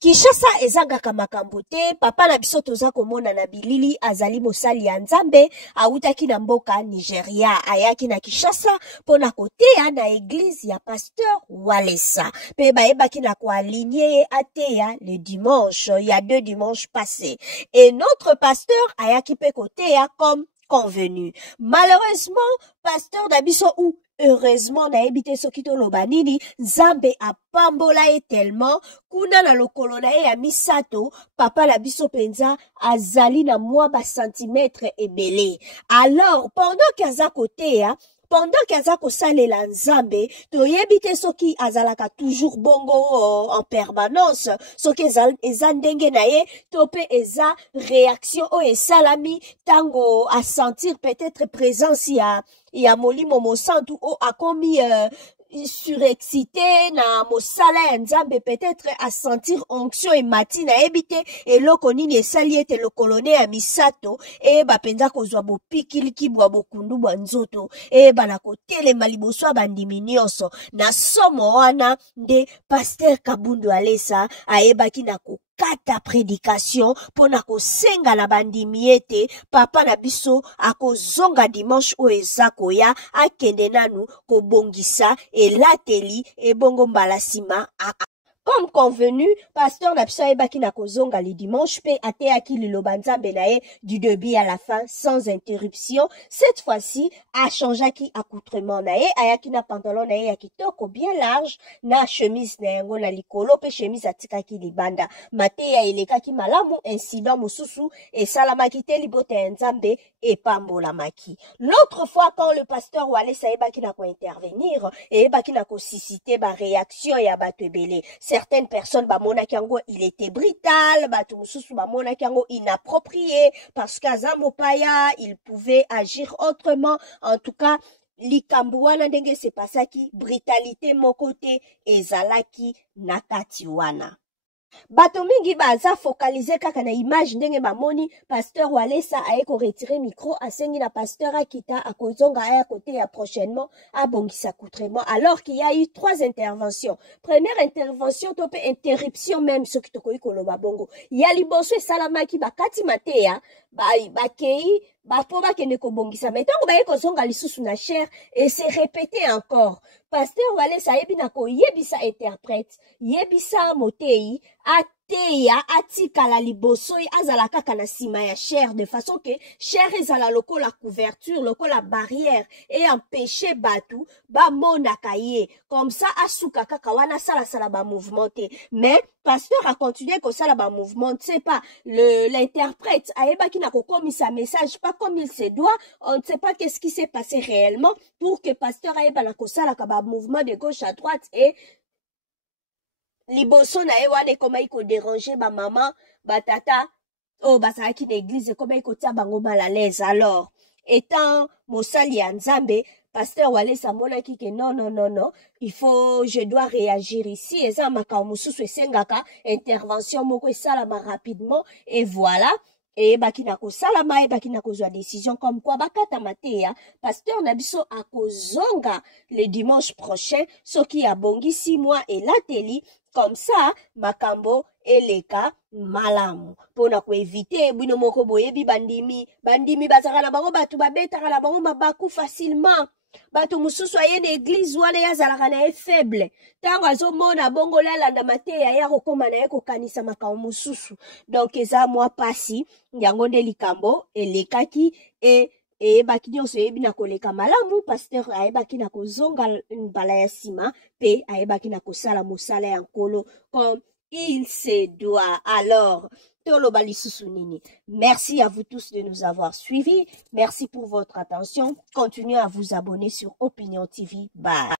Kishasa ezangaka makambo te, papa na biso toza komona na bilili azali mosali ya Nzambe, autaki na mboka Nigeria, ayaki na Kishasa pona koteya na église ya pasteur Walesa. Pe bayebaki na koaligner ateya le dimanche, il y a 2 dimanches passés. Et notre pasteur ayaki pe koteya comme convenu. Malheureusement, pasteur Dabiso ou heureusement na ebite soki toloba nini, Nzambe apambola ye tellement kuna na lokolo na ye ya misato, papa la biso penza azali na mwa ba centimètre ebele. Alors pendant qu'aza koteya, pendant qu'aza kosalela Nzambe, toyebi te soki azalaka toujours bongo en permanence, soki eza ndenge na ye, tope eza réaction o esalami tango a sentir peut-être présence ya molimo mosantu o akomi surexcité na mosala ya Nzambe, peut-être à sentir onction et matina ebite eloko nini esali ete lokolo ya misato e bapenza kozwa bopikili kibwa bokundu bwa nzoto e bana kotelema liboso ya bandimi nyonso. Na somo wana nde pasteur Kabundu Alesa ayebaki na kata prédication pona kosenga na bandimi ete papa na biso akozonga dimanche o eza koya akende nanu kobongisa elateli ebongo mbala sima. Comme convenu, pasteur na biso ayebaki na kozonga le dimanche pe ateyaki liloba Nzambe na ye du début à la fin sans interruption. Cette fois-ci achangeaki accoutrement na ye, ayaki na pantalon na ye ya kitoko bien large na chemise na yango na likolo pe chemise atikaki libanda. Mateya elekaki malamu, incident mosusu esalamaki te libota ya Nzambe epambolamaki. L'autre fois quand le pasteur Walesa ayebaki na ko intervenir, ayebaki na ko susciter ba réaction ya bato ebele. Certaines personnes bamonaki yango il était brutal, bato mususu bamonaki yango inapproprié parce qu'aza mopaya il pouvait agir autrement. En tout cas, likambo wana ndenge se pasaki, brutalité moko te ezalaki na kati wana. Bato mingi baza focaliser kaka na image ndenge bamoni pasteur Walesa aye ko retirer micro, asengi na pasteur akita akozonga aya côté ya prochainement abongisa accoutrement, alors qu'il y a eu 3 interventions. Première intervention tope interruption même ce qui toko koloba bongo ya liboso esalamaki bakati mateya bakei bapo bakende kobongisa metango baye kozonga lisusu na chair et c'est répété encore. Pasteur Walesa yebi na ko yebisa interprète, yebisa motei ateya atikala liboso azala kaka na sima ya chair de façon que chair ezala lokola couverture, lokola barrière et empêcher batu ba monaka ye comme ça asuka kaka wana sala ba mouvementé. Mais pasteur a continué ko sala ba mouvement, c'est pas l'interprète ayebaki na ko komisa message pas comme il se doit. On ne sait pas qu'est-ce qui s'est passé réellement pour que pasteur ayeba na ko sala ka ba mouvement de gauche à droite et liboso na ye wane koma iko déranger ba maman ba tata oh basaki d'église koma iko tia bango mal à l'aise. Alors étant mosali ya Nzambe, pasteur Walesa monaki que non, il faut, je dois réagir ici. Eza makambo mususu esengaka intervention moko esalama rapidement et voilà. Et bakina ko salama e bakina ko zwa décision comme quoi bakata mateya pasteur Nabiso akozonga le dimanche prochain soki abongisi moi et lateli comme ça makambo eleka malamu pona ko éviter bino moko boyebi bandimi bazaka na bango batu babetaka na bango mabaku facilement. Bato mususu aye d'église wana yazalaka na ye faible tango azomona bongo lalanda mateya ya kokoma na ye kokanisa makambo mususu. Donc eza mwa pasi yango nde likambo elekaki e baki nyonso yebi na koleka malamu. Pasteur ayebaki na kozonga mbala ya sima pe ayebaki na kosala mosala ya nkolo comme il se doit. Alors toloba lisusu nini. Merci à vous tous de nous avoir suivis. Merci pour votre attention. Continuez à vous abonner sur Opinion TV. Bye.